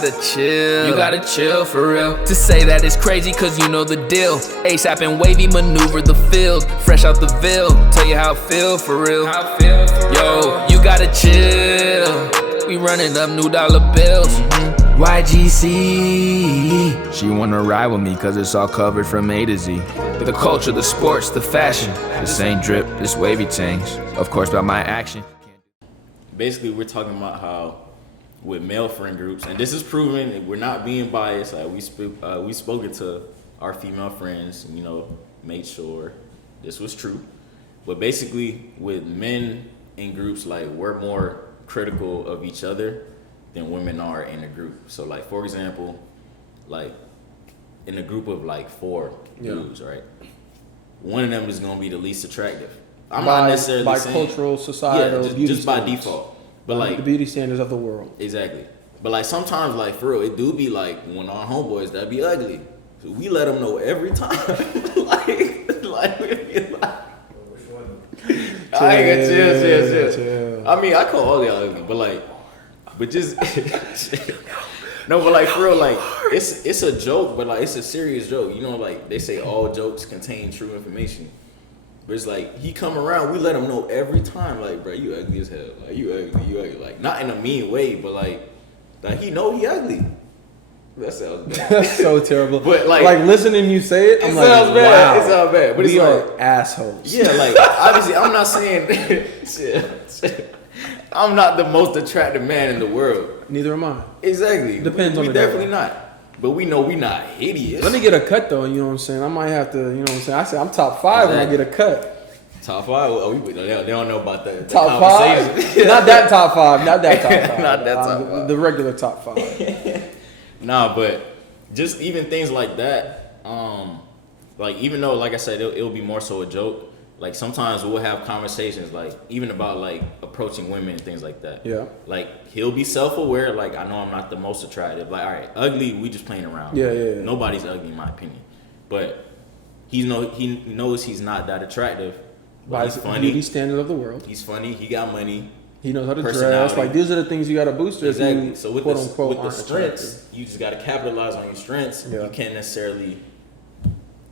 gotta chill. You gotta chill for real. To say that is crazy, cause you know the deal. ASAP and Wavy maneuver the field. Fresh out the Ville, tell you how I feel for real. Yo, you gotta chill. We running up new dollar bills. YGC. She wanna ride with me cause it's all covered from A to Z. The culture, the sports, the fashion. This ain't drip, this wavy things. Of course by my action. Basically, we're talking about how with male friend groups, and this is proven, we're not being biased. Like we've spoken to our female friends, you know, made sure this was true. But basically, with men in groups, like we're more critical of each other than women are in a group. So, like for example, like in a group of like 4 dudes, right? One of them is gonna be the least attractive. I'm not necessarily by saying, cultural, societal, beauty just by standards. default. But like the beauty standards of the world. Exactly. But like sometimes, like for real, it do be like when our homeboys that be ugly, so we let them know every time. like we be like, I ain't gonna chill. I mean, I call all y'all ugly, but just no, but like for real, like it's a joke, but like it's a serious joke. You know, like they say all jokes contain true information. But it's like, he come around, we let him know every time, like, bro, you ugly as hell. Like, you ugly. Like, not in a mean way, but like he know he ugly. That sounds bad. That's so terrible. But like listening you say it, I'm like, sounds bad. wow. It sounds bad. But we it's are like, assholes. yeah, like, obviously, I'm not saying, I'm not the most attractive man in the world. Neither am I. Exactly. Depends on we the definitely day. not. But we know we not hideous. Let me get a cut though, you know what I'm saying? I might have to, you know what I'm saying? I said I'm top 5 when I get a cut. Top 5? Oh, they don't know about that. Top 5? Not that top 5. Not that top 5. Not that top 5. The regular top 5. Nah, but just even things like that, like even though, like I said, it'll be more so a joke, like sometimes we'll have conversations, like even about like approaching women and things like that. Yeah. Like he'll be self-aware, like I know I'm not the most attractive. Like, all right, ugly, we just playing around. Yeah. Nobody's ugly in my opinion. But he knows he's not that attractive. By he's funny. Beauty standard of the world. He's funny, he got money. He knows how to dress. Like these are the things you got to boost. Exactly. You, so with quote the, unquote, with the aren't strengths, attractive. you just got to capitalize on your strengths. Yeah. You can't necessarily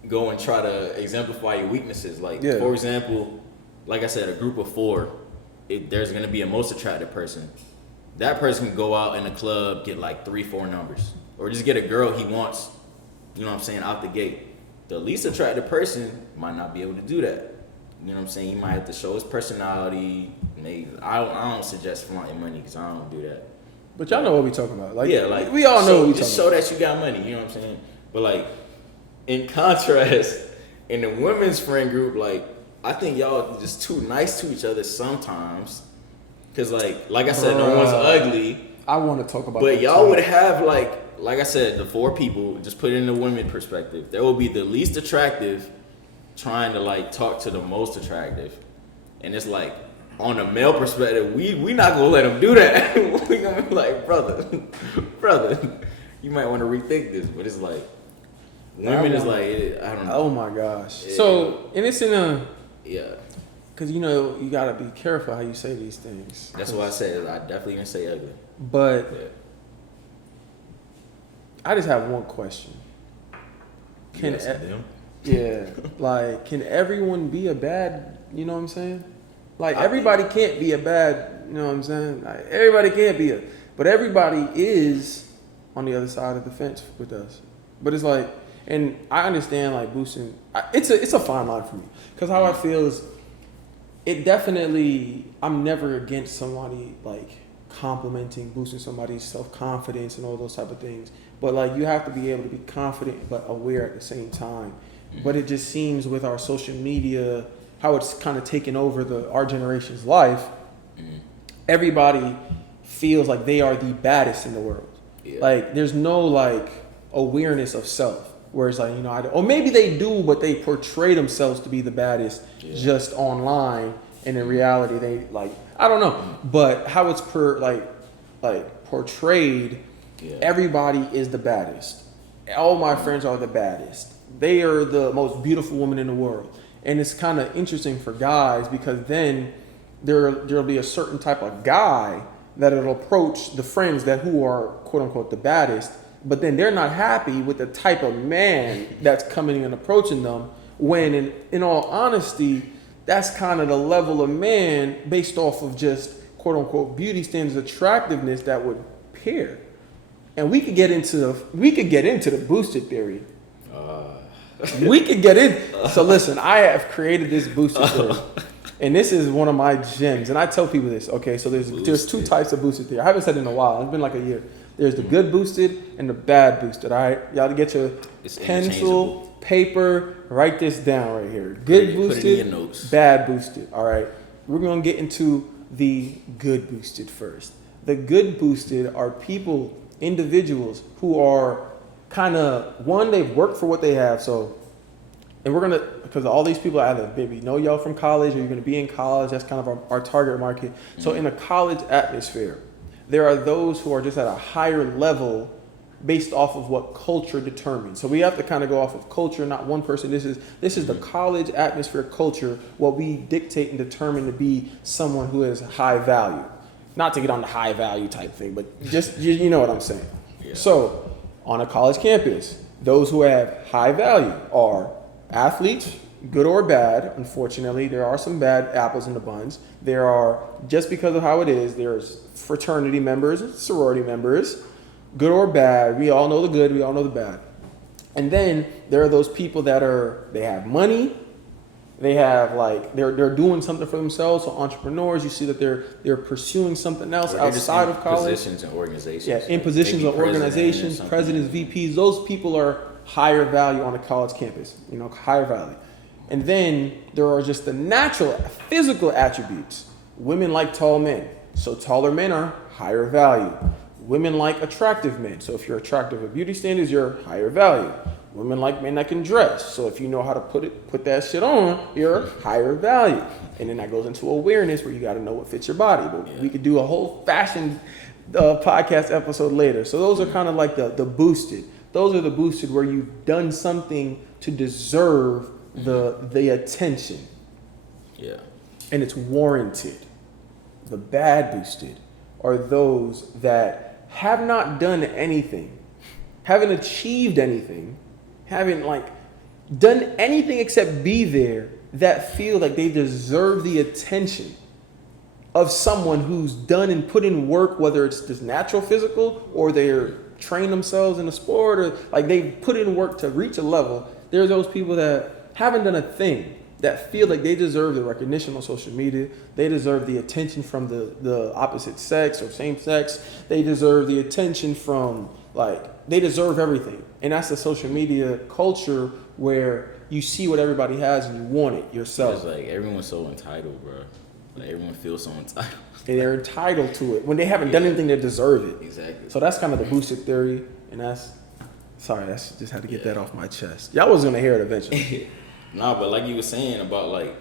go and try to exemplify your weaknesses. Like for example, like I said, a group of 4, there's gonna be a most attractive person. That person can go out in the club, get like 3-4 numbers, or just get a girl he wants. You know what I'm saying, out the gate. The least attractive person might not be able to do that. You know what I'm saying? He might have to show his personality. Maybe I don't suggest flaunting money because I don't do that. But y'all know what we talking about. Like, yeah, like we all know what we just talking show that you got money. You know what I'm saying? But like, in contrast, in the women's friend group, like I think y'all just too nice to each other sometimes. Cause like I said, no one's ugly. I want to talk about. But that y'all too. would have like I said, the 4 people. Just put it in the women perspective. There will be the least attractive trying to like talk to the most attractive, and it's like on a male perspective, we not gonna let him do that. We gonna be like, brother, you might want to rethink this. But it's like women is like, I don't know. Oh my gosh. Yeah. So and it's in a Yeah, because you know you gotta be careful how you say these things. that's why I said I definitely didn't say ugly. But Yeah. I just have one question. Can them? yeah, like can everyone be a bad? You know what I'm saying? Like everybody can't be a bad. You know what I'm saying? Like, everybody can't be but everybody is on the other side of the fence with us. But it's like, and I understand like boosting. It's a fine line for me because how I feel is, it definitely. I'm never against somebody like complimenting, boosting somebody's self-confidence and all those type of things. But like you have to be able to be confident but aware at the same time. But it just seems with our social media, how it's kind of taken over our generation's life, everybody feels like they are the baddest in the world. Yeah. Like there's no like awareness of self. Whereas like, you know, or maybe they do, but they portray themselves to be the baddest just online. And in reality, they like, I don't know, but how it's portrayed, everybody is the baddest. All my friends are the baddest. They are the most beautiful woman in the world. And it's kind of interesting for guys because then there'll be a certain type of guy that'll approach the friends that who are quote unquote the baddest, but then they're not happy with the type of man that's coming and approaching them. When in all honesty, that's kind of the level of man based off of just quote unquote beauty standards, attractiveness that would pair. And we could get into the boosted theory. We could get in. So listen, I have created this boosted theory. And this is one of my gems. And I tell people this, okay, so there's two types of boosted theory. I haven't said it in a while. It's been like a year. There's the good boosted and the bad boosted, all right? Y'all get your pencil, paper, write this down right here. Good boosted, put it in your notes. Bad boosted, all right? We're going to get into the good boosted first. The good boosted are people, individuals who are kind of, one, they've worked for what they have. So, and we're going to, because all these people either maybe know y'all from college or you're going to be in college. That's kind of our target market. So in a college atmosphere, there are those who are just at a higher level based off of what culture determines. So we have to kind of go off of culture, not one person. This is the college atmosphere culture, what we dictate and determine to be someone who is high value. Not to get on the high value type thing, but just, you know what I'm saying. Yeah. So on a college campus, those who have high value are athletes, good or bad. Unfortunately, there are some bad apples in the buns. There are, just because of how it is, there's fraternity members, sorority members, good or bad. We all know the good, we all know the bad. And then there are those people that they have money, they have like, they're doing something for themselves. So entrepreneurs, you see that they're pursuing something else outside of college. Positions and organizations. Yeah, in positions of organizations, presidents, VPs, those people are higher value on a college campus, higher value. And then there are just the natural physical attributes. Women like tall men, so taller men are higher value. Women like attractive men, so if you're attractive with beauty standards, you're higher value. Women like men that can dress, so if you know how to put that shit on, you're higher value. And then that goes into awareness where you got to know what fits your body. But we could do a whole fashion podcast episode later. So those are kind of like the boosted. Those are the boosted where you've done something to deserve the attention. Yeah. And it's warranted. The bad boosted are those that have not done anything, haven't achieved anything, haven't done anything except be there, that feel like they deserve the attention of someone who's done and put in work, whether it's just natural physical or they're trained themselves in a sport or they've put in work to reach a level. There's those people that haven't done a thing, that feel like they deserve the recognition on social media. They deserve the attention from the opposite sex or same sex. They deserve the attention from they deserve everything. And that's the social media culture where you see what everybody has and you want it yourself. It's everyone's so entitled, bro. Everyone feels so entitled. And they're entitled to it when they haven't done anything to deserve it. Exactly. So that's kind of the boosted theory. And that's just had to get that off my chest. Y'all was going to hear it eventually. Nah, but like you were saying about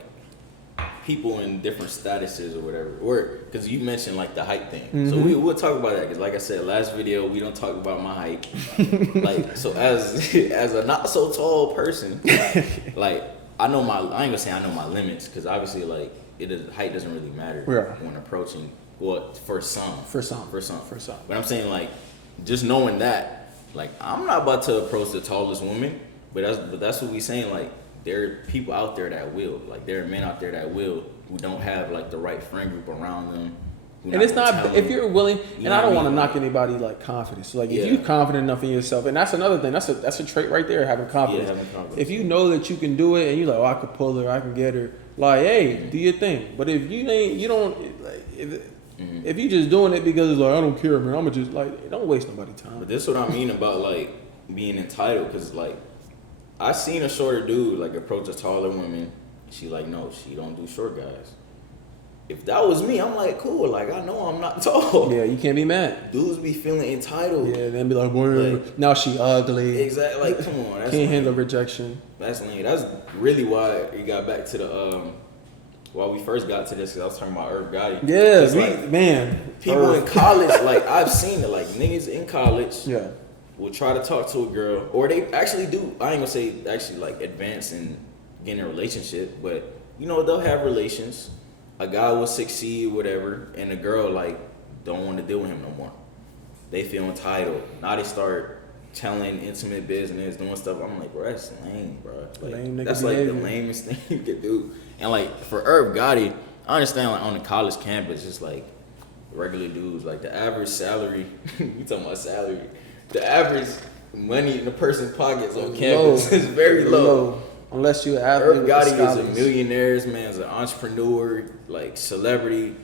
people in different statuses or whatever, or because you mentioned the height thing. Mm-hmm. So we'll talk about that because like I said, last video we don't talk about my height. So as a not so tall person, I know I ain't gonna say I know my limits because obviously height doesn't really matter when approaching. Well, for some. But I'm saying just knowing that I'm not about to approach the tallest woman, but that's what we saying there are people out there that will. There are men out there that will who don't have the right friend group around them. And it's not, if you're willing, and I don't want to knock anybody confidence. So if you're confident enough in yourself, and that's another thing, that's a trait right there, having confidence. Yeah, having confidence. If you know that you can do it and you're I could pull her, I can get her, hey, do your thing. But if you ain't, you don't, if you just doing it because it's I don't care, man, I'm gonna just don't waste nobody's time. But this is what I mean about being entitled, because I seen a shorter dude approach a taller woman. She no, she don't do short guys. If that was me, I'm cool. I know I'm not tall. Yeah, you can't be mad. Dudes be feeling entitled. Yeah, then be boy, now she ugly. Exactly. Come on. That's can't handle rejection. That's lame. That's really why you got back to the why we first got to this, because I was talking about Irv Gotti. Yeah, man. People Irv. in college, I've seen it. Niggas in college. Yeah. Will try to talk to a girl, or they actually do. I ain't gonna say actually advance in getting a relationship, but they'll have relations. A guy will succeed, whatever, and a girl don't want to deal with him no more. They feel entitled. Now they start telling intimate business, doing stuff. I'm like, bro, that's lame, bro. Like, Lame that's nigga like the behavior. lamest thing you could do. And like for Irv Gotti, I understand like on the college campus, just like regular dudes, like the average salary. We talking about salary. The average money in the person's pockets on campus is very low. Unless you're an athlete. Irv with the Gotti is a scholars. millionaire, man, is an entrepreneur, like celebrity.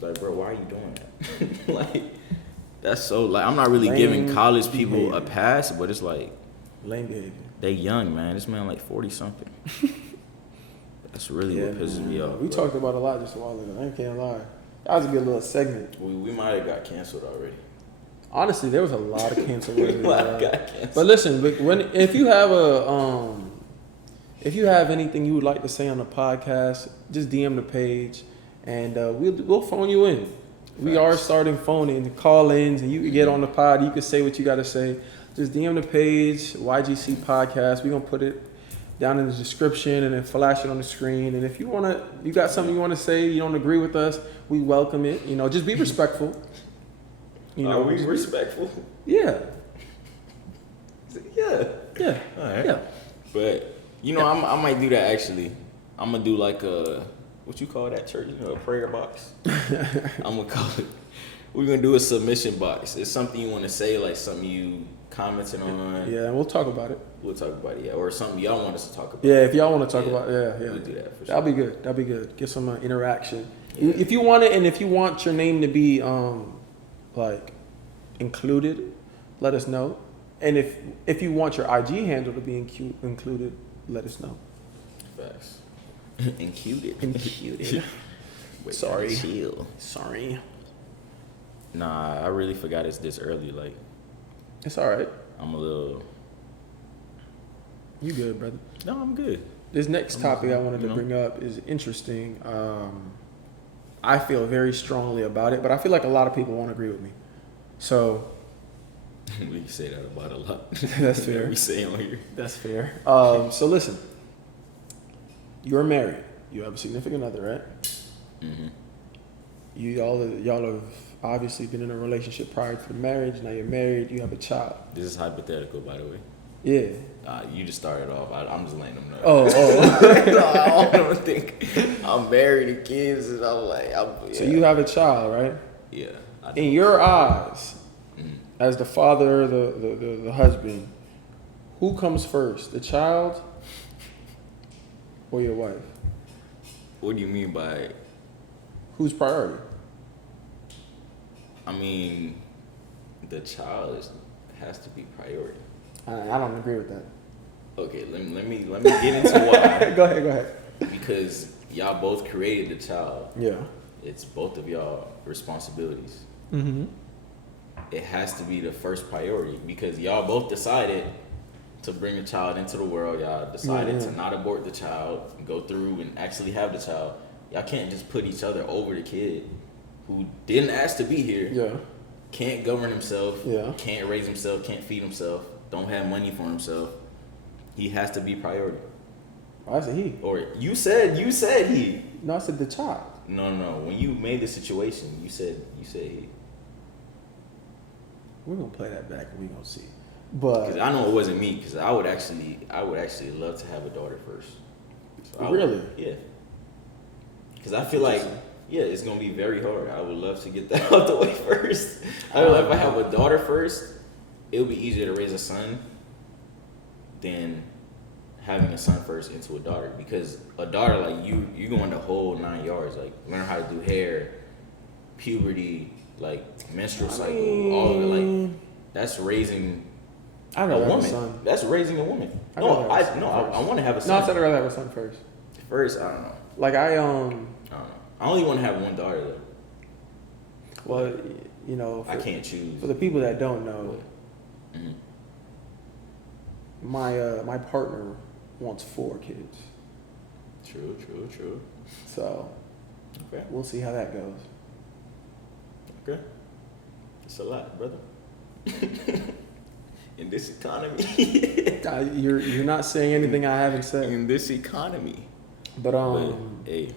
Like, bro, why are you doing that? Like, that's so like I'm not really giving Lame college people a behavior. pass, but it's like Lame behavior. they young, man. This man like 40 something. That's really what pisses me off. We bro. talked about a lot just a while ago. I can't lie. That was a good little segment. We might have got canceled already. Honestly, there was a lot of cancel. We might have got canceled. But listen, if you have anything you would like to say on the podcast, just DM the page, and we'll phone you in. We are starting phone-ins, call-ins, and you can get on the pod. You can say what you got to say. Just DM the page, YGC Podcast. We're gonna put it down in the description and then flash it on the screen. And if you got something you want to say, you don't agree with us, we welcome it. You know, just be respectful. You know, Are we respectful? Yeah. Yeah. Yeah. All right. Yeah. But you know, I might do that actually. I'm gonna do like a what you call that church? You know, a prayer box. I'm gonna call it. We're gonna do a submission box. It's something you want to say, like something you commented on. Yeah, and we'll talk about it. We'll talk about it, yeah, or something y'all want us to talk about. Yeah, if y'all want to talk Yeah. about yeah. We'll do that for sure. That'll be good. That'll be good. Get some interaction. Yeah. If you want it, and if you want your name to be like included, let us know. And if you want your IG handle to be included, let us know. Facts. Included. Included. Wait, Sorry. Chill. Sorry. Nah, I really forgot it's this early. Like, It's all right. I'm a little. You good, brother? No, I'm good. This next topic I wanted to You know? bring up is interesting. I feel very strongly about it, but I feel like a lot of people won't agree with me. So We can say that about a lot. That's fair. We say on here. that's fair. So listen, you're married. You have a significant other, right? Mm-hmm. Y'all have obviously been in a relationship prior to the marriage. Now you're married. You have a child. This is hypothetical, by the way. Yeah. You just started off. I'm just letting them know. Oh. No, I don't think I'm married to kids, and I'm like, yeah. So you have a child, right? Yeah. I do. In your eyes, Mhm. as the father, the husband, who comes first, the child or your wife? What do you mean by? Who's priority? I mean, the child has to be priority. I don't agree with that. Okay, let me get into why. Go ahead. Because y'all both created the child. Yeah. It's both of y'all responsibilities. Mm-hmm. It has to be the first priority because y'all both decided to bring a child into the world. Y'all decided to not abort the child, go through and actually have the child. Y'all can't just put each other over the kid who didn't ask to be here, Yeah. can't govern himself, Yeah. can't raise himself, can't feed himself, don't have money for himself. He has to be priority. I said he. Or you said he. No, I said the child. No. When you made the situation, you said he. We're gonna play that back and we're gonna see. Because But I know it wasn't me. Because I would actually love to have a daughter first. So I would- Really? Yeah. Because I feel like it's gonna be very hard. I would love to get that out the way first. I feel like if I have a daughter first, it would be easier to raise a son than having a son first into a daughter. Because a daughter, like you going the whole 9 yards. Like learn how to do hair, puberty, like menstrual cycle, all of it. Like that's raising I'd a rather have a woman. son. That's raising a woman. I'd No, rather have a son I first. want to have a No, son. I said I'd rather have a son first. First, I don't know. Like I don't know. I only want to have one daughter though. well, you know, I can't choose. for the people that don't know, Mhm. my partner wants 4 kids. True. So Okay. we'll see how that goes. Okay. It's a lot, brother. In this economy. You're not saying anything I haven't said. In this economy. But But, hey,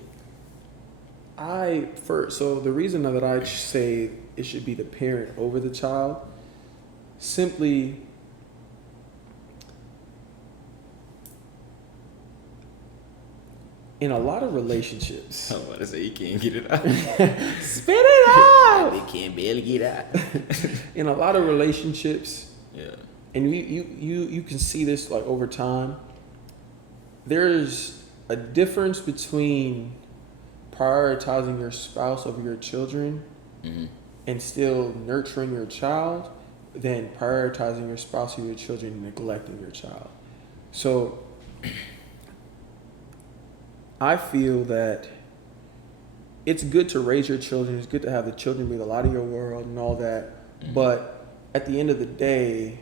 So the reason that I say it should be the parent over the child, simply in a lot of relationships. I'm about to say, you can't get it out. Spit it out. They can't barely get out. In a lot of relationships, Yeah. and you can see this like over time. There's a difference between prioritizing your spouse over your children Mm-hmm. and still nurturing your child than prioritizing your spouse over your children and neglecting your child. So I feel that it's good to raise your children. It's good to have the children be the light of your world and all that. Mm-hmm. But at the end of the day,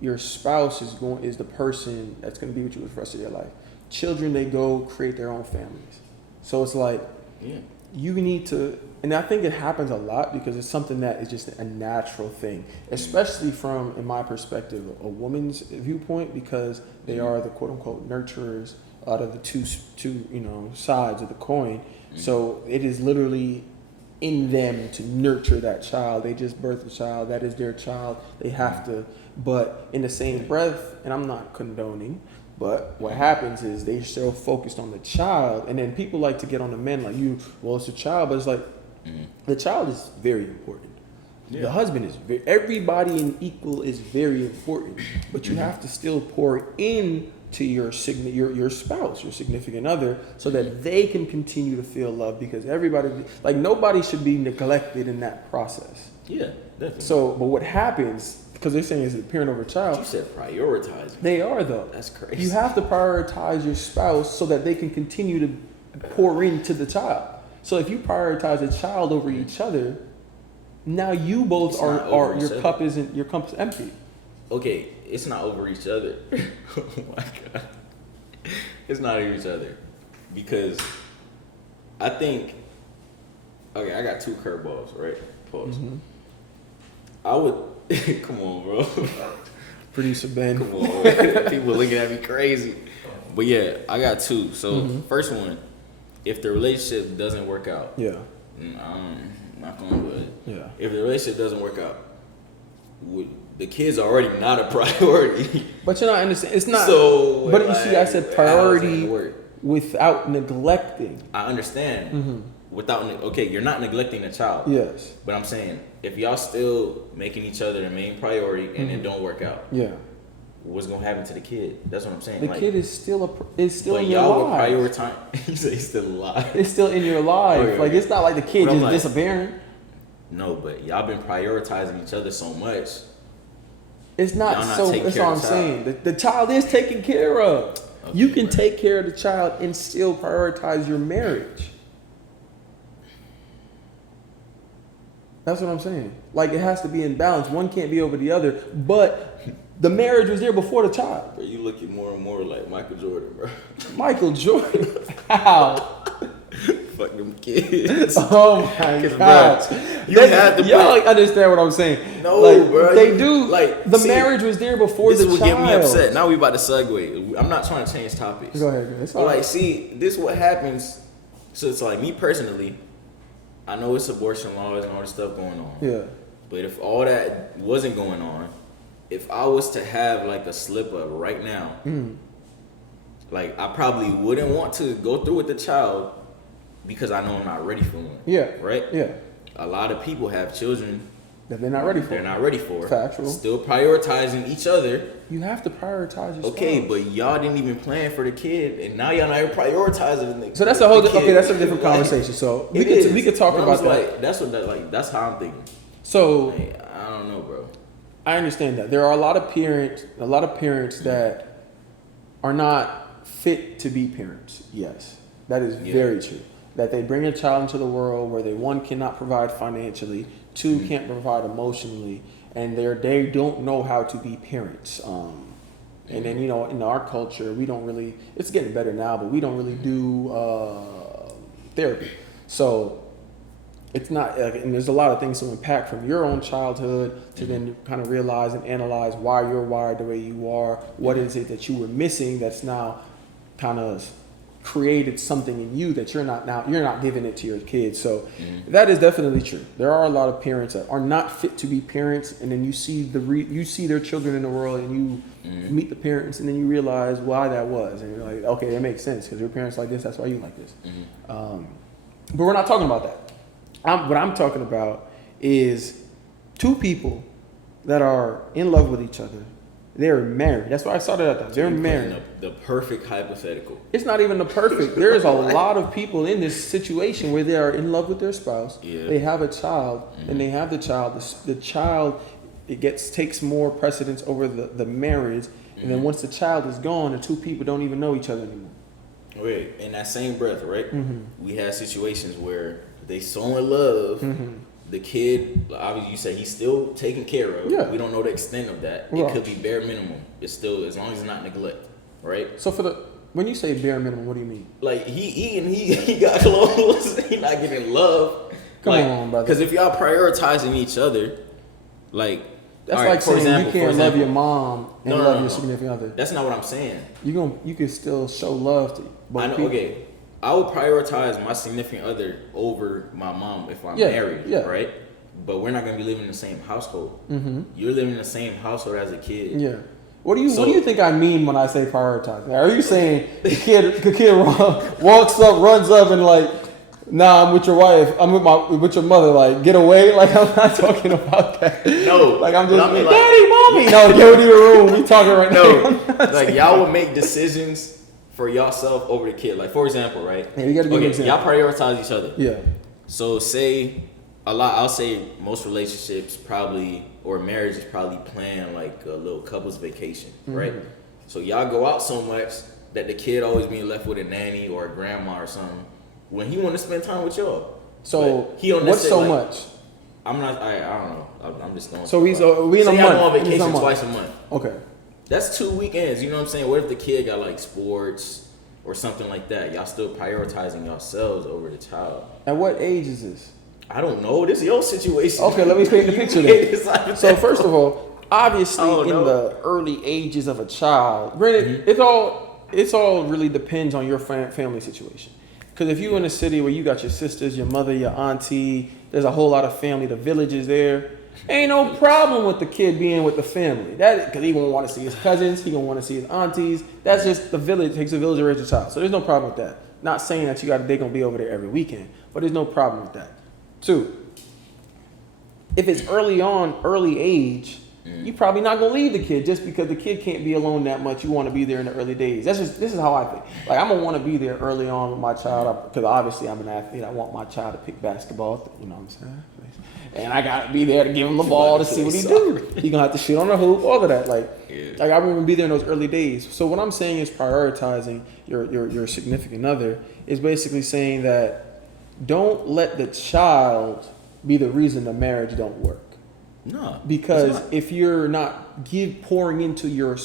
your spouse is the person that's going to be with you for the rest of your life. Children, they go create their own families. So it's like, Yeah. you need to, and I think it happens a lot because it's something that is just a natural thing, especially from, in my perspective, a woman's viewpoint, because they are the quote unquote nurturers out of the two sides of the coin. So it is literally in them to nurture that child. They just birth a child. That is their child. They have to, but in the same breath, and I'm not condoning, but what happens is they so focused on the child, and then people like to get on the men like well, it's a child, but it's like the child is very important. Yeah. The husband is everybody in equal is very important, but you have to still pour in to your spouse, your significant other, so that they can continue to feel love, because everybody, like nobody should be neglected in that process. Yeah, definitely. So, but what happens, because they're saying is the parent over child. You said prioritize. They are though. That's crazy. You have to prioritize your spouse so that they can continue to pour into the child. So if you prioritize a child over each other, now you both It's not are over your each cup isn't your cup's empty. Okay, it's not over each other. Oh my god. It's not over each other. Because I think, okay, I got two curveballs, right? Pause. Mm-hmm. I would, come on, bro. Producer Ben. Come on, man. People looking at me crazy. But yeah, I got two. So first one, if the relationship doesn't work out, Yeah. I'm not going to. Yeah. If the relationship doesn't work out, the kids are already not a priority. But you're not understanding. It's not. So, but you see, I said how does priority that work? without neglecting. I understand. Without you're not neglecting the child. Yes. But I'm saying if y'all still making each other the main priority and it don't work out, Yeah. what's gonna happen to the kid? That's what I'm saying. The kid is still in but your y'all life. will prioritize. You say he's still alive. It's still in your life. Okay, Like okay. it's not like the kid But I'm just like- disappearing. No, but y'all been prioritizing each other so much. It's not Y'all not so. taking That's care all of I'm the saying. child. The child is taken care of. Okay, You can bro. take care of the child and still prioritize your marriage. That's what I'm saying. Like it has to be in balance. One can't be over the other. But the marriage was there before the child. Bro, you looking more and more like Michael Jordan, bro. Michael Jordan. How? Fuck them kids. Oh my 'Cause, God. bro, you had to y'all put- understand what I'm saying. No, like, bro. They You- do. like, the see, marriage was there before This the is what child. get me upset. Now we about to segue. I'm not trying to change topics. Go ahead. It's But all like, right. see, this what happens. So it's like me personally. I know it's abortion laws and all this stuff going on. Yeah. But if all that wasn't going on, if I was to have like a slip up right now, like I probably wouldn't want to go through with the child because I know I'm not ready for one. Yeah. Right? Yeah. A lot of people have children That they're not ready for. they're not ready for. Factual. Still prioritizing each other. You have to prioritize your Okay, spouse. but y'all didn't even plan for the kid, and now y'all not even prioritizing the So that's a whole. the kid. Okay, that's a different Like, conversation. So we it could is. we could talk But I'm about just that. Like, that's how I'm thinking. So Like, I don't know, bro. I understand that there are a lot of parents that are not fit to be parents. Yes, that is Yeah. very true. That they bring a child into the world where they one cannot provide financially, two can't provide emotionally, and they don't know how to be parents. And then in our culture we don't really. It's getting better now, but we don't really do therapy. So it's not, and there's a lot of things to unpack from your own childhood to then kind of realize and analyze why you're wired the way you are. What is it that you were missing that's now kind of created something in you that you're not giving it to your kids. So that is definitely true. There are a lot of parents that are not fit to be parents, and then you see you see their children in the world, and you meet the parents, and then you realize why that was, and you're like, okay, that makes sense because your parents like this, that's why you like this. But we're not talking about that. What I'm talking about is two people that are in love with each other. They're married. That's why I started at that. They're married. The perfect hypothetical. It's not even the perfect. There's a lot of people in this situation where they are in love with their spouse. Yeah. They have a child, and they have the child. The child takes more precedence over the marriage, and then once the child is gone, the two people don't even know each other anymore. Wait, in that same breath, right? We had situations where they so in love. The kid, obviously, you say he's still taken care of. Yeah. We don't know the extent of that. Right. It could be bare minimum. It's still, as long as it's not neglect, right? So when you say bare minimum, what do you mean? Like he eating, he got clothes. He not getting love. Come on, brother. Because if y'all prioritizing each other, like That's all like right, saying you can't love your mom and love your significant other. That's not what I'm saying. You can still show love to both I know. people. Okay, I would prioritize my significant other over my mom if I'm married, right? But we're not gonna be living in the same household. You're living in the same household as a kid. Yeah. What do you think I mean when I say prioritize? Are you saying the kid walks up, runs up, and like, nah, I'm with your wife. I'm with your mother. Like, get away. Like, I'm not talking about that. No. Like, I'm just like, Daddy, mommy. No, go to your room. We talking right now. Like, y'all would make decisions for yourself over the kid. Like, for example, right? Yeah, you gotta give an example. Y'all prioritize each other. Yeah. So say I'll say most relationships probably, or marriage is probably planned like a little couple's vacation, right? So y'all go out so much that the kid always being left with a nanny or a grandma or something when he want to spend time with y'all. So he on what's so like, much? I don't know. I'm just going. So we in a month. Y'all go on vacation twice a month. Okay. That's 2 weekends. You know what I'm saying? What if the kid got like sports or something like that? Y'all still prioritizing yourselves over the child. At what age is this? I don't know. This is your situation. Okay, let me paint the picture then. So first of all, obviously in the early ages of a child, granted, it's all really depends on your family situation. Because if you're in a city where you got your sisters, your mother, your auntie, there's a whole lot of family, the village is there. Ain't no problem with the kid being with the family. That because he gonna want to see his cousins, he gonna want to see his aunties. That's just the village. It takes a village to raise a child. So there's no problem with that. Not saying that they gonna be over there every weekend, but there's no problem with that. 2, if it's early age, you probably not gonna leave the kid just because the kid can't be alone that much. You want to be there in the early days. This is how I think. Like I'm gonna want to be there early on with my child because obviously I'm an athlete. I want my child to pick basketball. You know what I'm saying? And I gotta be there to give him the ball to see what he do. He gonna have to shoot on the hoop, all of that. Like I remember be there in those early days. So what I'm saying is prioritizing your significant other is basically saying that don't let the child be the reason the marriage don't work. No. Because if you're not pouring into your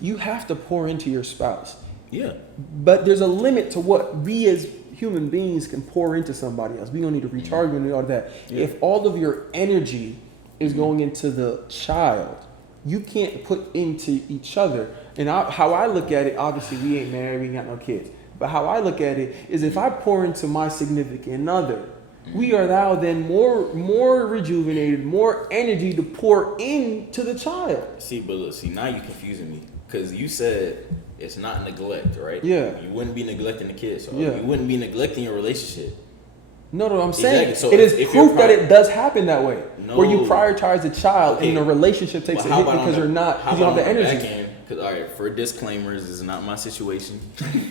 you have to pour into your spouse. Yeah. But there's a limit to what we as human beings can pour into somebody else. We don't need to recharge, we don't need all that. Yeah. If all of your energy is going into the child, you can't put into each other. And how I look at it, obviously we ain't married, we ain't got no kids. But how I look at it is if I pour into my significant other, we are now then more rejuvenated, more energy to pour into the child. See, now you're confusing me. Because you said it's not neglect, right? Yeah. You wouldn't be neglecting the kids. So you wouldn't be neglecting your relationship. No, I'm saying exactly. So it is proof that it does happen that way. No. Where you prioritize the child and the relationship takes a hit because you're not, you don't have the energy. Because, all right, for disclaimers, this is not my situation.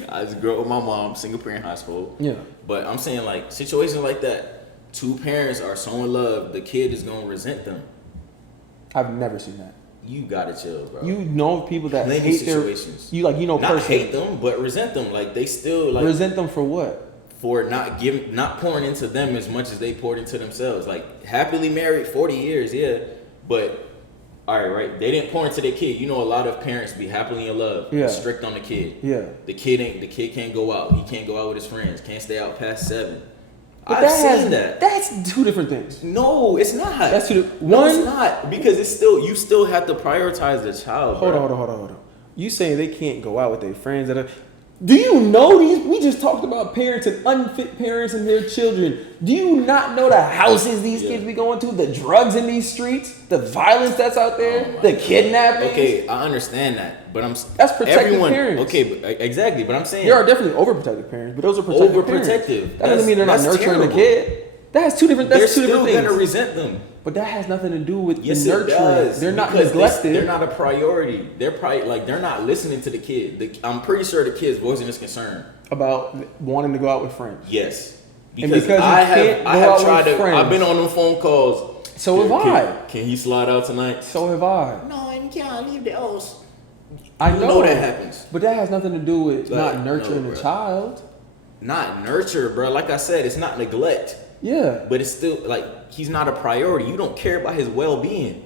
I just grew up with my mom, single parent household. Yeah. But I'm saying, like, situations like that, 2 parents are so in love, the kid is going to resent them. I've never seen that. You gotta chill, bro. You know people that Plenty hate situations. not personally. Hate them, but resent them. Like they still like resent them for what? For not pouring into them as much as they poured into themselves. Like happily married 40 years, yeah. But all right, they didn't pour into their kid. You know, a lot of parents be happily in love, strict on the kid. Yeah. The kid can't go out. He can't go out with his friends. Can't stay out past 7. But I've seen that. That's 2 different things. No, it's not. That's 2. No, it's not, because you still have to prioritize the child. Hold on. You saying they can't go out with their friends? Do you know these? We just talked about parents and unfit parents and their children. Do you not know the houses these kids be going to, the drugs in these streets, the violence that's out there, the kidnapping? Okay, I understand that, but that's protective parents. Okay, but, exactly, but I'm saying there are definitely overprotective parents, but those are protective parents. Overprotective. That doesn't mean they're not nurturing the kid. That's two different. That's two different things. They're still gonna resent them. But that has nothing to do with Yes, the nurturing. it does. They're not Because neglected. They're not a priority. They're probably like they're not listening to the kid. I'm pretty sure the kid's voicing his concern about wanting to go out with friends. Yes, because I have tried to. I've been on them phone calls. So have I. Can he slide out tonight? So have I. No, you can't leave the house. I know that happens, but that has nothing to do with like, not nurturing the child. Not nurture, bro. Like I said, it's not neglect. Yeah, but it's still like he's not a priority. You don't care about his well-being.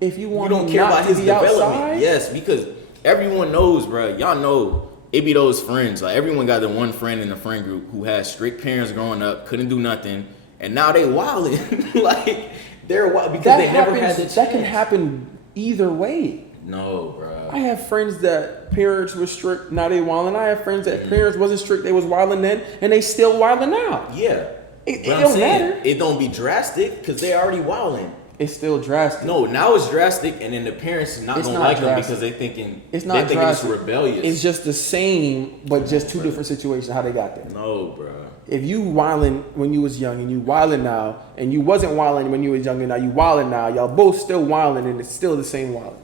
If you want, you don't care not about to his be development. outside? Yes, because everyone knows, bro. Y'all know it be those friends. Like everyone got the one friend in the friend group who had strict parents growing up, couldn't do nothing, and now they wilding. Like they're wild because that they happens, never had the chance. That can happen either way. No, bro. I have friends that parents were strict, now they wilding. I have friends that parents wasn't strict, they was wilding then, and they still wilding now. Yeah. It don't matter. It don't be drastic because they already wilding. It's still drastic. No, now it's drastic, and then the parents not gonna like them because they thinking it's not drastic. It's rebellious. It's just the same, but just two different situations how they got there. No, bro. If you wilding when you was young and you wilding now, and you wasn't wilding when you was young and now you wilding now, y'all both still wilding and it's still the same wilding.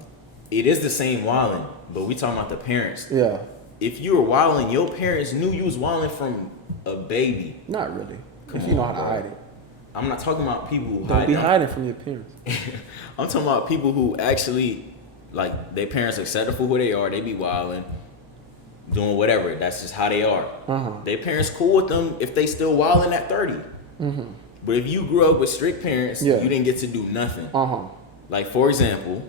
It is the same wilding, but we talking about the parents. Yeah. If you were wilding, your parents knew you was wilding from a baby. Not really. If you know how to hide it. I'm not talking about people who don't be hiding from your parents. I'm talking about people who actually, like, their parents accept them for who they are. They be wilding, doing whatever. That's just how they are. Their parents cool with them if they still wilding at 30. But if you grew up with strict parents, you didn't get to do nothing. Like, for example,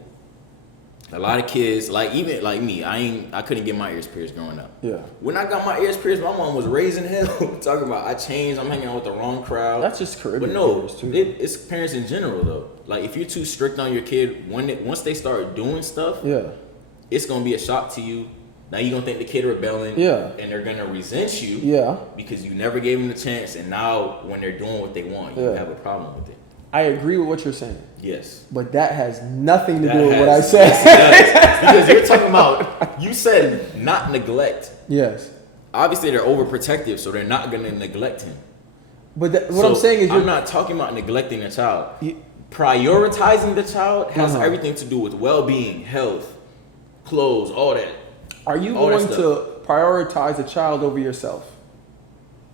a lot of kids, like even like me, I couldn't get my ears pierced growing up. Yeah. When I got my ears pierced, my mom was raising hell. Talking about I changed, I'm hanging out with the wrong crowd. That's just Caribbean. But no, parents too. It's parents in general though. Like if you're too strict on your kid, once they start doing stuff, it's gonna be a shock to you. Now you're gonna think the kid rebelling, and they're gonna resent you, because you never gave them the chance, and now when they're doing what they want, you have a problem with it. I agree with what you're saying. Yes. But that has nothing to do with what I said. Yes, because you're talking about, you said not neglect. Yes. Obviously, they're overprotective, so they're not going to neglect him. But what I'm saying is, I'm not talking about neglecting a child. Prioritizing the child has everything to do with well-being, health, clothes, all that. Are you going to prioritize a child over yourself?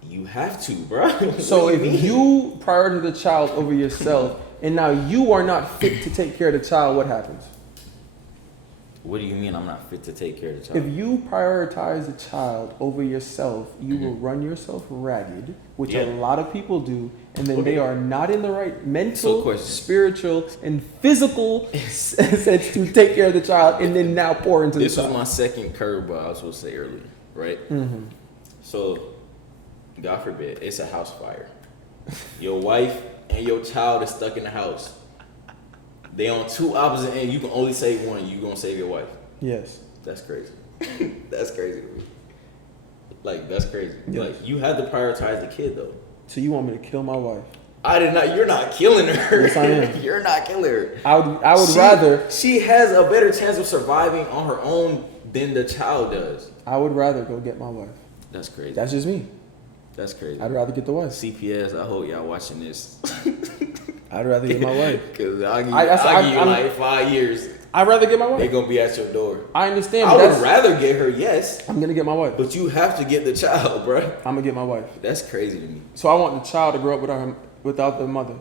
You have to, bro. So if you prioritize the child over yourself, and now you are not fit to take care of the child, what happens? What do you mean I'm not fit to take care of the child? If you prioritize the child over yourself, you will run yourself ragged, which a lot of people do, and then they are not in the right mental, spiritual, and physical sense to take care of the child, and then now pour into the child. This was my second curveball I was supposed to say earlier, right? So, God forbid, it's a house fire. Your wife and your child is stuck in the house. They on two opposite ends. You can only save one. You gonna save your wife? Yes. That's crazy. That's crazy to me. Like that's crazy. Yes. Like you had to prioritize the kid though. So you want me to kill my wife? I did not. You're not killing her. Yes, I am. You're not killing her. I would rather. She has a better chance of surviving on her own than the child does. I would rather go get my wife. That's crazy. That's just me. That's crazy. I'd rather get the wife. CPS, I hope y'all watching this. I'd rather get my wife. Because I'll give you like 5 years. I'd rather get my wife. They're going to be at your door. I understand. I would rather get her, yes. I'm going to get my wife. But you have to get the child, bro. I'm going to get my wife. That's crazy to me. So I want the child to grow up without the mother.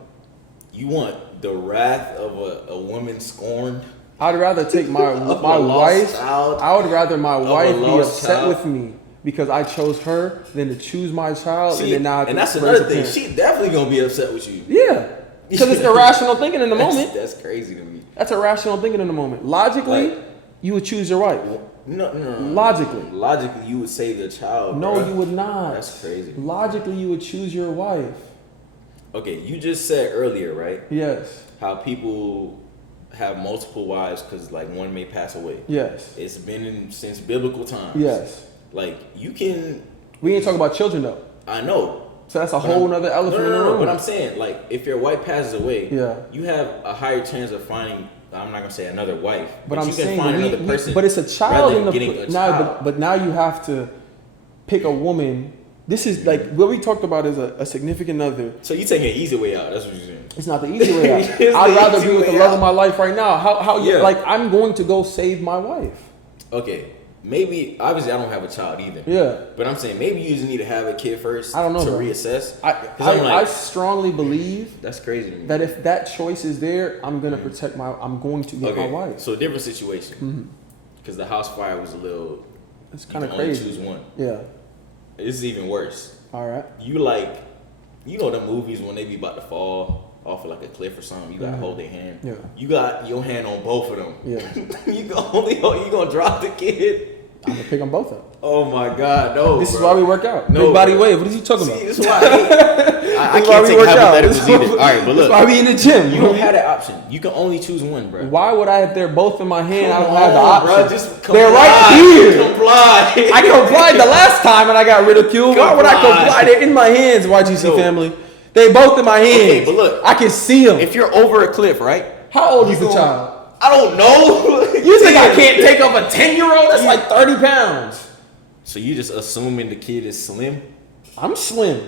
You want the wrath of a woman scorned? I'd rather take my wife. I would rather my wife be upset with me because I chose her than to choose my child. And that's another thing. She definitely going to be upset with you. Yeah. Because it's irrational thinking in the moment. That's crazy to me. That's irrational thinking in the moment. Logically, you would choose your wife. No. Logically, you would save the child. No, bro. you would not. That's crazy. Logically, you would choose your wife. Okay, you just said earlier, right? Yes. How people have multiple wives because like one may pass away. Yes. It's been since biblical times. Yes. Like you can. We ain't talking about children though. I know. So that's a whole nother elephant in the room. But I'm saying, like, if your wife passes away, Yeah. you have a higher chance of finding. I'm not gonna say another wife, But I'm you can saying, find another person. but it's a child rather in than the getting a now. child. But now you have to pick a woman. This is like what we talked about is a significant other. So you taking an easy way out? That's what you're saying. It's not the easy way out. It's I'd the rather easy be with the way love out. of my life right now. How Yeah. like I'm going to go save my wife. Okay, maybe obviously I don't have a child either. Yeah. But I'm saying maybe you just need to have a kid first. I don't know, to bro. reassess. I 'Cause I'm like, strongly believe that's crazy to me. that if that choice is there, I'm gonna protect I'm going to get my wife. So different situation. Because the house fire was a little. It's You kind of can only crazy. choose one. Yeah. This is even worse. All right. You like, you know the movies when they be about to fall off of like a cliff or something. You gotta Mhm. hold their hand. Yeah. You got your hand on both of them. Yeah. you gonna drop the kid. I'm gonna pick them both up. Oh my God, no. This is bro. why we work out. No, Big body bro. wave. What is he talking See, about? this is why I This is why can't we take work out. hypotheticals This is either. All why- right, but That's look, why we in the gym. you don't have that option. You can only choose one, bro. Why would I if they're both in my hand? I don't Come have the on, option. bro. Just comply. They're right here. Comply. I complied the last time and I got ridiculed. Why would I Comply. comply? They're in my hands, YGC No. family. They both in my hands. Okay, but look. I can see them. If you're over a cliff, right? How old is you the gon- child? I don't know. You think I can't take up a 10-year-old? That's like 30 pounds. So you just assuming the kid is slim? I'm slim.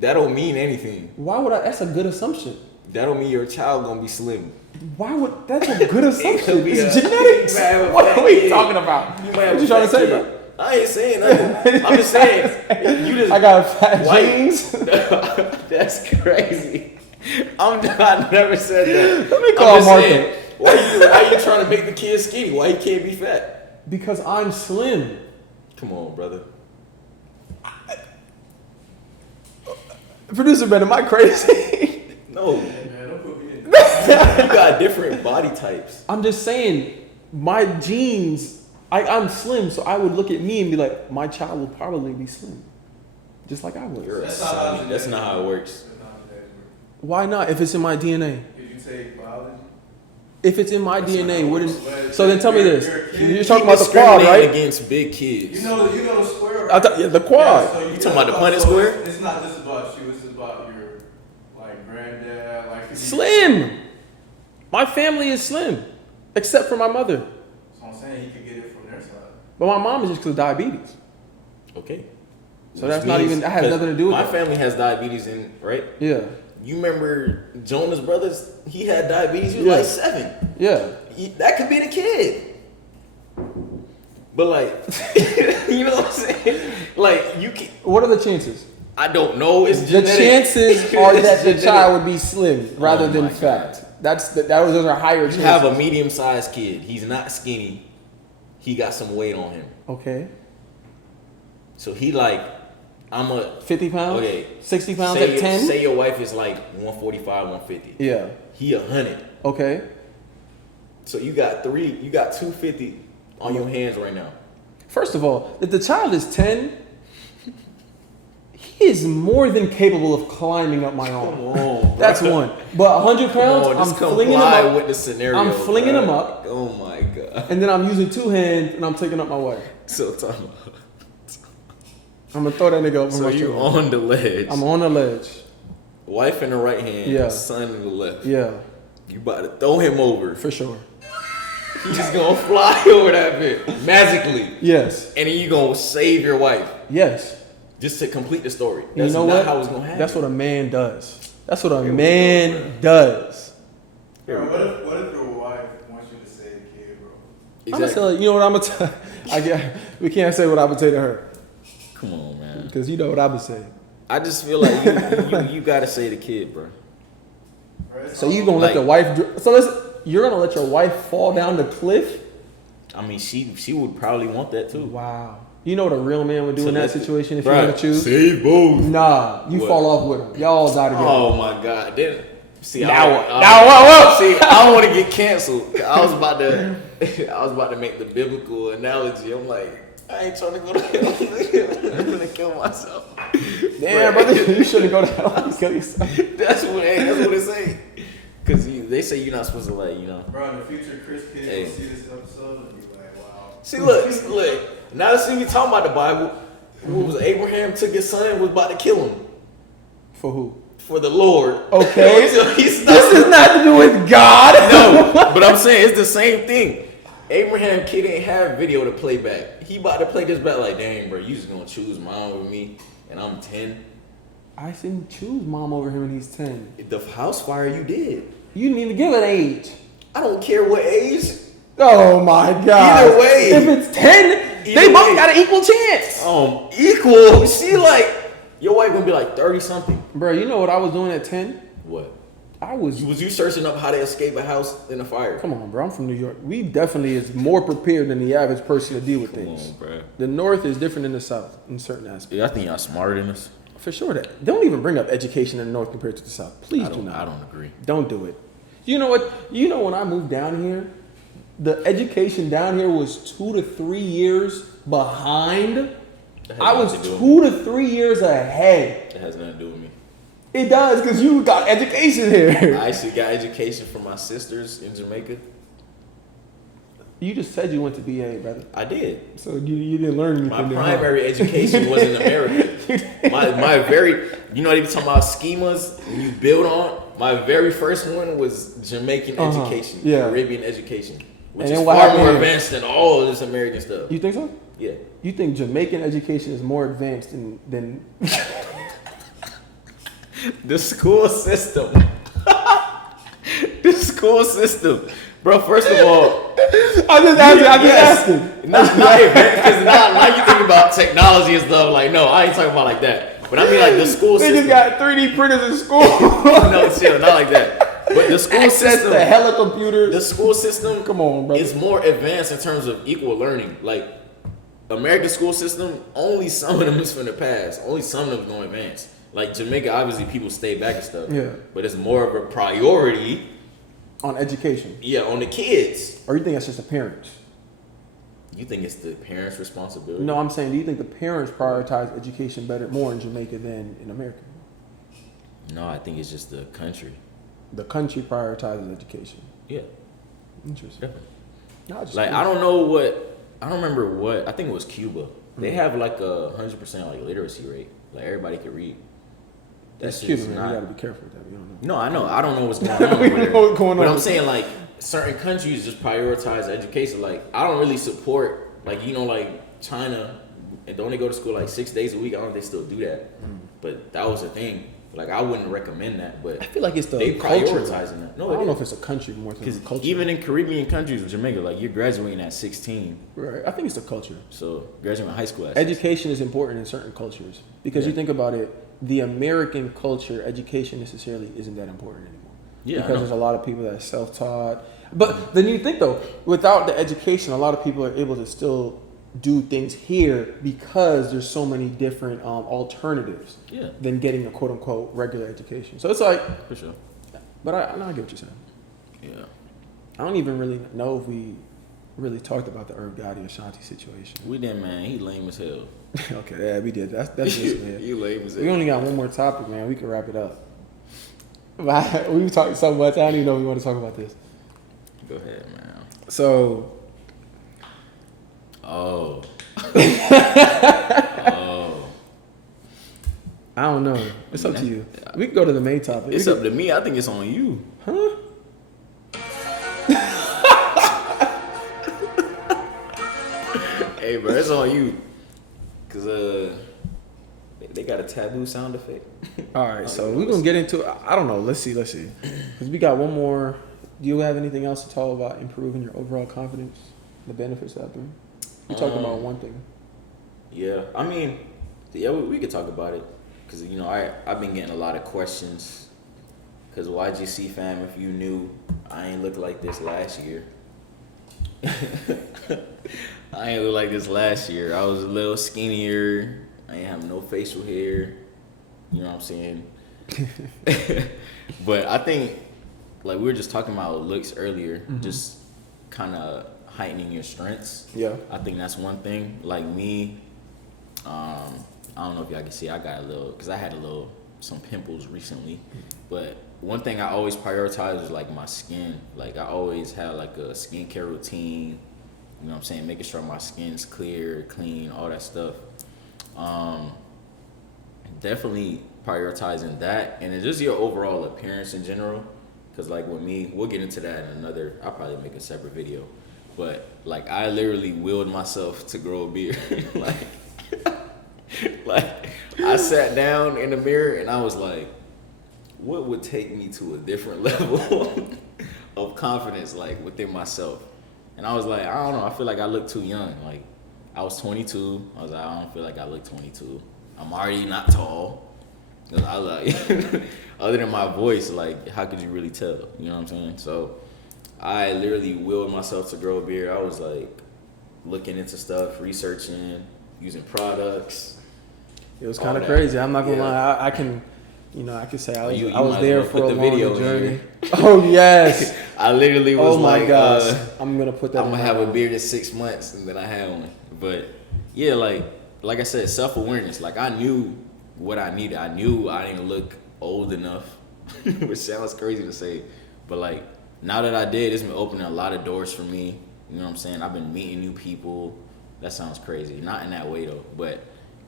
That don't mean anything. Why would I? That's a good assumption. That don't mean your child gonna be slim. Why would? That's a good assumption. be It's a- genetics. you might have a What fat are we kid. talking about? You might What have you a trying to fat say, kid. bro? I ain't saying nothing. I'm just saying. You just. I got fat White. jeans. That's crazy. I never said that. Let me I'm call just Marco. saying, why you trying to make the kid skinny? Why he can't be fat? Because I'm slim. Come on, brother. Producer Ben, am I crazy? No. You got different body types. I'm just saying, my genes, I'm slim, so I would look at me and be like, my child will probably be slim. Just like I was. You're a son. That's not how it works. Why not if it's in my DNA? Did you take biology? If it's in my That's DNA, not wouldn't. So then tell me this. You're a kid. You're talking about the quad, Discriminating right? against big kids. You know the square. I thought, yeah, the quad. so You talking about the Punnett square? It's not just about you. It's about your like granddad. Like Slim. My family is slim, except for my mother. So I'm saying he could get it from their side. But my mom is just because of diabetes. Okay. So that's not even- that has nothing to do with my it. family has diabetes in right. Yeah. You remember Jonas Brothers? He had diabetes. He was Yeah. like 7. Yeah. That could be the kid. But like, you know what I'm saying? Like you can. What are the chances? I don't know. It's The genetic. chances are It's that the genetic. child would be slim rather Oh than my fat. Those are higher You chances. have a medium-sized kid. He's not skinny. He got some weight on him. Okay. So he like, I'm a 50 pounds? Okay. 60 pounds say, at 10? Say your wife is like 145, 150. Yeah. He 100. Okay. So you got 250 on your hands right now. First of all, if the child is 10, he is more than capable of climbing up my arm. Come on, That's bro. one. But 100 pounds, Come on, just I'm flinging him comply up, with the scenario. I'm flinging bro. him up. Oh my god. and then I'm using 2 hands, and I'm taking up my wife. So talking about. I'm gonna throw that nigga over So my you shoulder. on the ledge. I'm on the ledge. Wife in the right hand. Yeah. Son in the left. Yeah, You about to throw him over. for sure. He just gonna fly over that bit magically, Yes. and then you gonna save your wife Yes. just to complete the story. And That's you know not what? how it's gonna happen. That's what a man does. That's what a Here we man go, bro. does. Bro, what if your wife wants you to say the kid, bro? I'm gonna tell you. You know what I'm gonna tell? We can't say what I would say to her Come on, man. because you know what I would say. I just feel like you gotta say the kid, bro. Bro, it's So you gonna let the wife? You're gonna let your wife fall down the cliff? I mean, she would probably want that too. Wow. You know what a real man would do So in that let- situation if Bruh, you're gonna choose? Save both. Nah, you What? fall off with him. Y'all all die together. Oh my god. Then see Now I, what? I, Now what? See, I don't want to get canceled. I was about to make the biblical analogy. I'm like, I ain't trying to go to hell. I'm gonna kill myself. Damn, Bruh. brother, you shouldn't go to hell and kill yourself. That's what it say. Cause they say you're not supposed to like, Bro, in the future, Chris Kidd Hey. will see this episode and be like, wow. See, look. Now see we talking about the Bible. What was Abraham took his son and was about to kill him For who? for the Lord. Okay. So This is not to do with God. No, but I'm saying it's the same thing. Abraham kid ain't have video to play back. He about to play this back like, dang, bro, you just gonna choose mom with me, and I'm 10. I didn't choose mom over him when he's 10. The house fire you did. You need to give an age. I don't care what age. Oh my God. Either way. If it's 10, they Either both way. got an equal chance. Equal. See, like, your wife gonna be like 30 something. Bro, you know what I was doing at 10? What? I was. Was you searching up how to escape a house in a fire? Come on, bro. I'm from New York. We definitely is more prepared than the average person to deal with Come things. on, bro. The North is different than the South in certain aspects. Yeah, I think y'all smarter than us. For sure. That don't even bring up education in the North compared to the South. Please do not. I don't agree. Don't do it. You know what? You know when I moved down here, the education down here was 2 to 3 years behind. I was 2 to 3 years ahead. It has nothing to do with me. It does because you got education here. I actually got education from my sisters in Jamaica. You just said you went to BA, brother. I did. So you didn't learn anything. My there, huh? primary education was in America. My very, you know, they be talking about schemas when you build on. My very first one was Jamaican education, yeah. Caribbean education, which And is then what far happened more here? advanced than all of this American stuff. You think so? Yeah. You think Jamaican education is more advanced than The school system. The school system. Bro, first of all, I'm just asking. Not because now you think about technology and stuff. Like, no, I ain't talking about like that. But I mean, like the school They system. just got 3D printers in school. No, chill, not like that. But the school Access system. to hella computers. The school system. Come on, brother. Is more advanced in terms of equal learning. Like American school system, only some of them is from the past. Only some of them going advanced. Like Jamaica, obviously people stay back and stuff. Yeah. But it's more of a priority. On education. Yeah, on the kids. Or you think that's just the parents? You think it's the parents' responsibility? No, I'm saying, do you think the parents prioritize education more in Jamaica than in America? No, I think it's just the country. The country prioritizes education. Yeah, Interesting. definitely. No, I just Like I don't know what I don't remember what I think it was Cuba. They have like a 100% like literacy rate. Like everybody can read. That's That's Cuban, just man. You not. gotta be careful with that. You don't know. No, I know. I don't know what's going on. We over don't there. know what's going But on. I'm saying like certain countries just prioritize education. Like I don't really support like like China and don't they go to school like 6 days a week? I don't know if they still do that. But that was a thing. Like I wouldn't recommend that. But I feel like it's the they culture. prioritizing that. No, I don't it know is. if it's a country more than Because a culture. even in Caribbean countries, Jamaica, like you're graduating at 16, Right. I think it's the culture. so graduating high school at Education is important in certain cultures because you Yeah. think about it, the American culture, education necessarily isn't that important anymore. Yeah, I because know. there's a lot of people that are self-taught. But then you think though, without the education, a lot of people are able to still do things here because there's so many different alternatives Yeah, than getting a quote-unquote regular education. So it's like, for sure. but I get what you're saying. Yeah, I don't even really know if we really talked about the Irv Gotti Ashanti situation. we did, man. He lame as hell. Okay, yeah, we did. That's just it. You lame as hell. We only got one more topic, man. We can wrap it up. We've talked so much. I don't even know if we want to talk about this. Go ahead, man. So, Oh. I don't know. It's up to you. We can go to the main topic. It's up to me. I think it's on you. Huh? Hey, bro, it's on you. Cause they got a taboo sound effect. All right, so we're going to get into it. I don't know. Let's see. Because we got one more. Do you have anything else to talk about improving your overall confidence? The benefits of that thing? We talked about one thing. Yeah, I mean, yeah, we could talk about it. Cause I've been getting a lot of questions. Cause YGC fam, if you knew, I ain't look like this last year. I ain't look like this last year. I was a little skinnier. I ain't have no facial hair. You know what I'm saying? But I think, like we were just talking about looks earlier, just kind of heightening your strengths. Yeah. I think that's one thing. Like me, I don't know if y'all can see, I got because I had some pimples recently. But one thing I always prioritize is like my skin. Like I always have like a skincare routine. You know what I'm saying? Making sure my skin's clear, clean, all that stuff. Definitely prioritizing that, and it's just your overall appearance in general. Cause like with me, we'll get into that in another. I'll probably make a separate video. But like I literally willed myself to grow a beard. like I sat down in the mirror and I was like, what would take me to a different level of confidence like within myself? And I was like, I don't know, I feel like I look too young. Like I was 22. I was like, I don't feel like I look 22. I'm already not tall. I like other than my voice, like how could you really tell? You know what I'm saying? So I literally willed myself to grow a beard. I was like looking into stuff, researching, using products. It was kind of crazy. I'm not gonna lie. I can say I was there for a long journey. Oh yes. I literally was like, gosh, I'm gonna put that. I'm gonna have a beard in 6 months, and then I had one. But yeah, like I said, self-awareness. Like I knew what I needed. I knew I didn't look old enough, which sounds crazy to say, but like now that I did, it's been opening a lot of doors for me. You know what I'm saying? I've been meeting new people. That sounds crazy. Not in that way though, but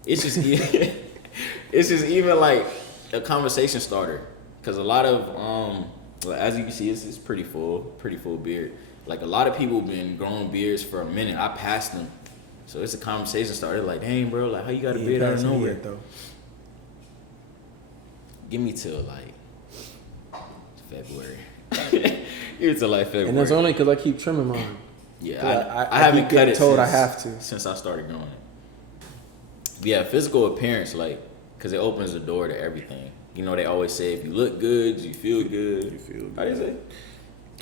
it's just it's just even like a conversation starter. Cause a lot of as you can see, it's pretty full beard. Like a lot of people been growing beards for a minute. I passed them, so it's a conversation starter. Like, dang, bro, like how you got a beard out of nowhere? Though. Give me till like February. Give it till like February. And that's only because I keep trimming mine. Yeah, I haven't cut it told I have to since I started growing it. Yeah, physical appearance, like, because it opens the door to everything. You know, they always say if you look good, you feel good. You feel good. How do you say?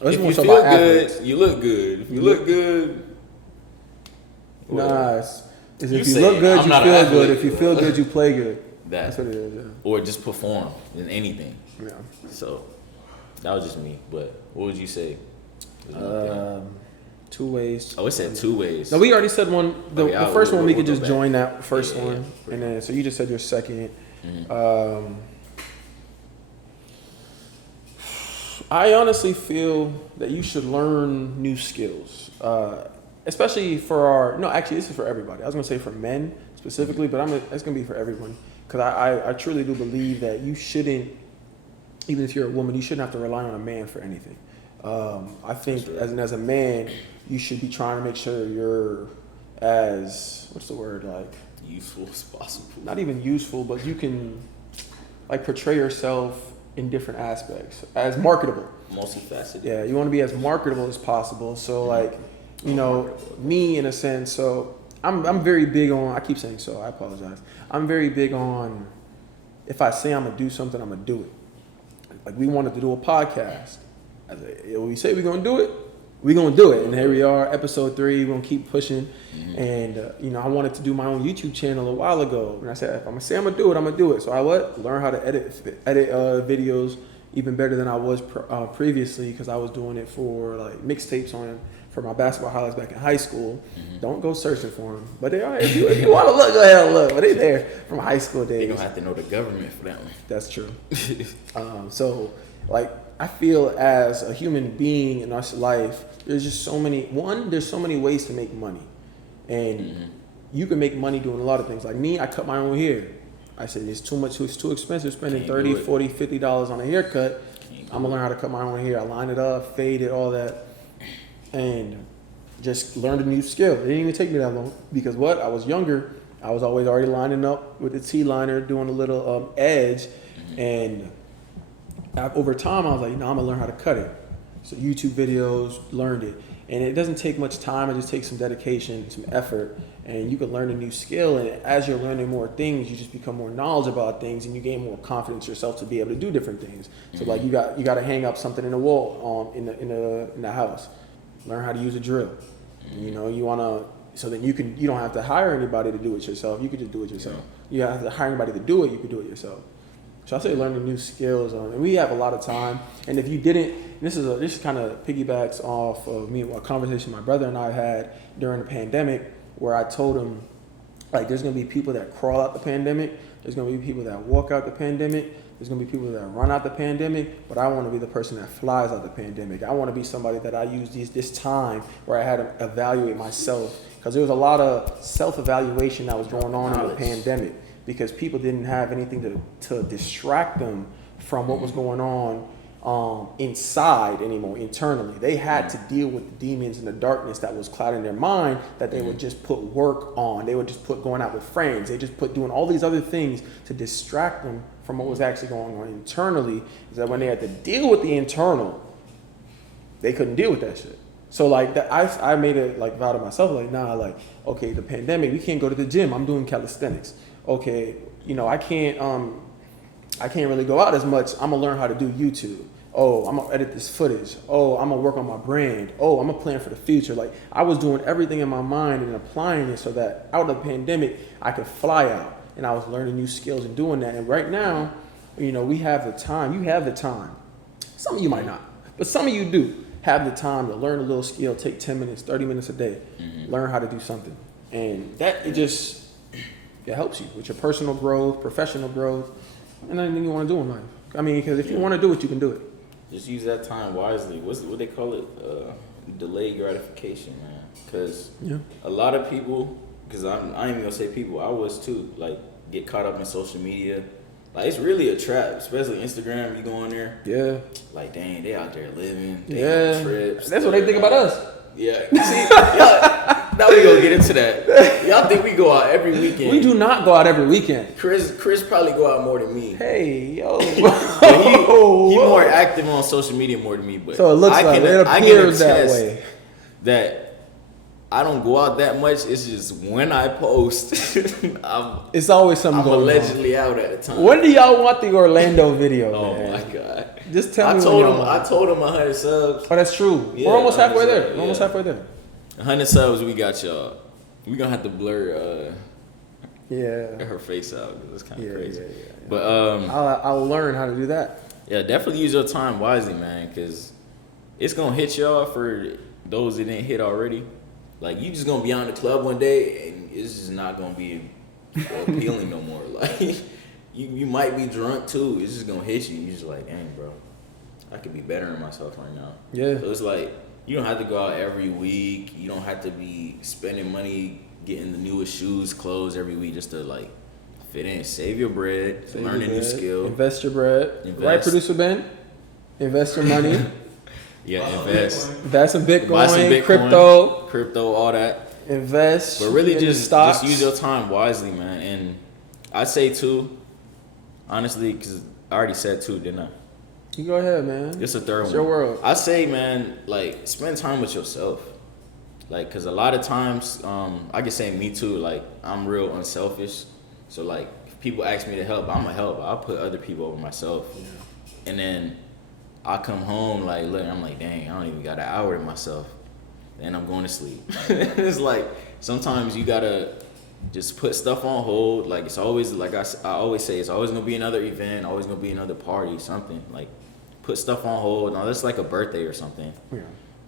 If you feel good, you look good. If you look good, nah, it's if You you say look it. good, I'm you not feel an good. athlete. If you feel good, you play good. that That's what it is. Yeah. or just perform in anything. Yeah. So that was just me. But what would you say? Was one thing? 2 ways. Oh, it said 2 ways. No, we already said one. The, Okay, the first one we could we'll just go back. join that first Yeah, one, yeah. and then so you just said your second. Mhm. I honestly feel that you should learn new skills, especially for our. No, actually, this is for everybody. I was gonna say for men specifically, but it's gonna be for everyone because I truly do believe that you shouldn't, even if you're a woman, you shouldn't have to rely on a man for anything. I think Sure. as a man, you should be trying to make sure you're as what's the word like Useful as possible. not even useful, but you can like portray yourself in different aspects as marketable. Multifaceted. Yeah, you want to be as marketable as possible. So like, you know, me in a sense. So I'm very big on. I keep saying so. I apologize. I'm very big on. If I say I'm gonna do something, I'm gonna do it. Like we wanted to do a podcast. I said, we say we're gonna do it, we're gonna do it. And here we are, episode 3. We're gonna keep pushing. And you know, I wanted to do my own YouTube channel a while ago, and I said, if I'm gonna say I'm gonna do it, I'm gonna do it. So I learn how to edit videos even better than I was previously, because I was doing it for like mixtapes for my basketball highlights back in high school. Don't go searching for them, but they are. If you want to look, go ahead and look. But they there from high school days. They gonna have to know the government for that one. That's true. So, like, I feel as a human being in our life, there's just so many. There's so many ways to make money, and you can make money doing a lot of things. Like me, I cut my own hair. I said it's too much. It's too expensive spending Can't do $30, it. $40, $50 on a haircut. Can't do I'm gonna learn how to cut my own hair. I line it up, fade it, all that, and just learned a new skill. It didn't even take me that long because I was younger. I was always already lining up with the T-liner, doing a little edge, and over time I was like, I'm gonna learn how to cut it. So YouTube videos, learned it, and it doesn't take much time. It just takes some dedication, some effort, and you can learn a new skill. And as you're learning more things, you just become more knowledgeable about things, and you gain more confidence yourself to be able to do different things. So like you got to hang up something in the wall in the house. Learn how to use a drill. You know, you wanna so that you don't have to hire anybody to do it yourself. You can just do it yourself. You don't have to hire anybody to do it. You can do it yourself. So I say learning new skills. And we have a lot of time. And if you didn't, this kind of piggybacks off of a conversation my brother and I had during the pandemic, where I told him, like, there's gonna be people that crawl out the pandemic. There's gonna be people that walk out the pandemic. There's gonna be people that run out the pandemic, but I want to be the person that flies out the pandemic. I want to be somebody that I use this time where I had to evaluate myself, because there was a lot of self-evaluation that was going on in the pandemic because people didn't have anything to distract them from what was going on inside anymore, internally. They had to deal with the demons and the darkness that was clouding their mind, that they would just put work on. They would just put going out with friends. They just put doing all these other things to distract them from what was actually going on internally. Is that when they had to deal with the internal, they couldn't deal with that shit. So like that, I made it like vow to myself, like, nah, like, okay, the pandemic, we can't go to the gym. I'm doing calisthenics. Okay, you know, I can't really go out as much. I'm gonna learn how to do YouTube. Oh, I'm gonna edit this footage. Oh, I'm gonna work on my brand. Oh, I'm gonna plan for the future. Like, I was doing everything in my mind and applying it so that out of the pandemic, I could fly out. And I was learning new skills and doing that. And right now, you know, we have the time. You have the time. Some of you might not, but some of you do have the time to learn a little skill, take 10 minutes, 30 minutes a day, learn how to do something. And that, it helps you with your personal growth, professional growth, and anything you want to do in life. I mean, because if you want to do it, you can do it. Just use that time wisely. What they call it? Delayed gratification, man. Because a lot of people, because I ain't even gonna say people, I was too, like, get caught up in social media. Like, it's really a trap, especially Instagram. You go on there, like, dang, they out there living, they on trips. That's what they think about us. Yeah. See, now we gonna get into that. Y'all think we go out every weekend? We do not go out every weekend. Chris probably go out more than me. Hey, yo. he more active on social media more than me, but so it looks it appears that way. That I don't go out that much. It's just when I post, it's always something going on. I'm allegedly out at the time. When do y'all want the Orlando video? Oh man? My god! Just tell me. I told him 100 subs. Oh, that's true. Yeah, we're almost halfway there. Yeah. We're almost halfway there. 100 subs, we got y'all. We gonna have to blur her face out because it's kind of crazy. Yeah. But I'll learn how to do that. Yeah, definitely use your time wisely, man, because it's gonna hit y'all for those that didn't hit already. Like, you just gonna be on the club one day and it's just not gonna be appealing no more. Like, you might be drunk too. It's just gonna hit you. You're just like, dang, bro, I could be bettering myself right now. Yeah. So it's like, you don't have to go out every week. You don't have to be spending money getting the newest shoes, clothes every week just to like fit in. Save your bread, learn a new skill. Invest your bread. Right, producer Ben? Invest your money. Yeah, invest. Invest in Bitcoin, Buy some Bitcoin, crypto, all that. Invest. But really just use your time wisely, man. And I say too, honestly, because I already said two, didn't I? You go ahead, man. It's a third one. Your world. I say, man, like, spend time with yourself. Like, because a lot of times, I can say me too, like, I'm real unselfish. So, like, if people ask me to help, I'm going to help. I'll put other people over myself. Yeah. And then I come home, like, look, I'm like, dang, I don't even got an hour to myself. And I'm going to sleep. It's like, sometimes you got to just put stuff on hold. Like, it's always, like I always say, it's always going to be another event, always going to be another party, something. Like, put stuff on hold. Now, that's like a birthday or something. Yeah.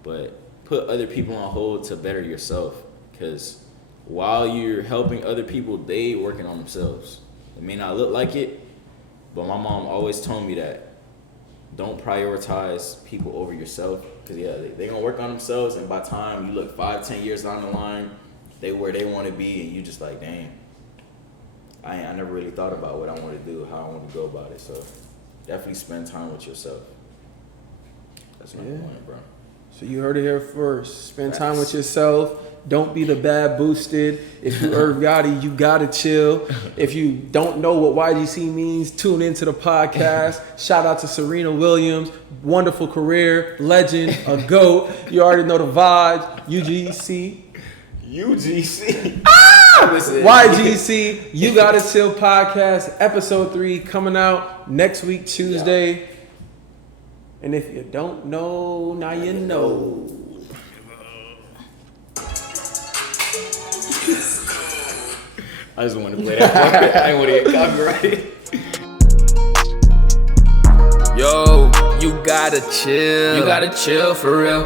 But put other people on hold to better yourself. Because while you're helping other people, they working on themselves. It may not look like it, but my mom always told me that. Don't prioritize people over yourself. Because, yeah, they going to work on themselves. And by the time you look 5-10 years down the line, they where they want to be. And you just like, dang, I never really thought about what I want to do, how I want to go about it. So definitely spend time with yourself. That's number one, bro. So you heard it here first. Spend time with yourself. Don't be the bad boosted. If you Irv Gotti, you gotta chill. If you don't know what YGC means, tune into the podcast. Shout out to Serena Williams. Wonderful career. Legend. A GOAT. You already know the vibes. UGC. YGC. You Gotta Chill podcast. Episode 3 coming out next week, Tuesday. Yeah. And if you don't know, now you know. I just want to play that. I didn't want to get copyrighted. Yo, you gotta chill. You gotta chill for real.